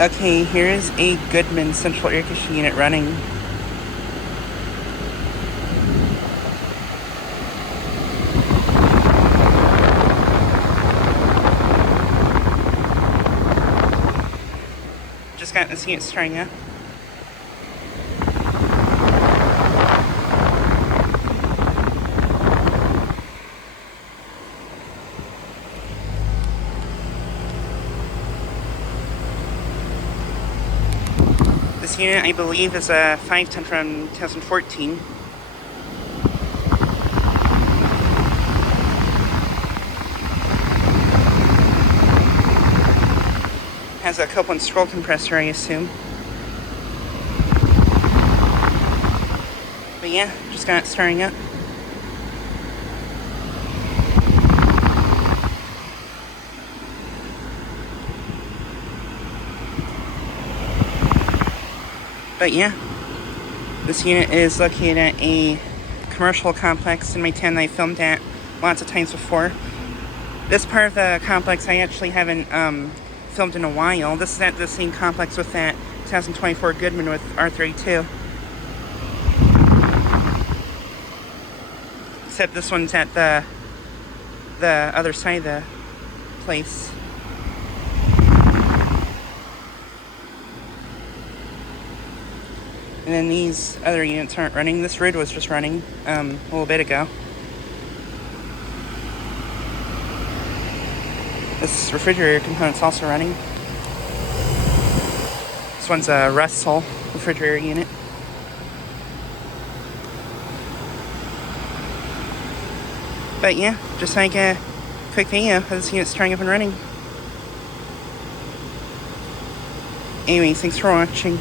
Okay, here is a Goodman central air conditioning unit running. Just got this unit starting up. This unit, I believe, is a 510 from 2014. Has a Copeland scroll compressor, I assume. But yeah, just got it starting up. But yeah, this unit is located at a commercial complex in my town that I filmed at lots of times before. This part of the complex I actually haven't filmed in a while. This is at the same complex with that 2024 Goodman with R32. Except this one's at the other side of the place. And then these other units aren't running. This rig was just running a little bit ago. This refrigerator component's also running. This one's a Russell refrigerator unit. But yeah, just like a quick video of this unit starting up and running. Anyway, thanks for watching.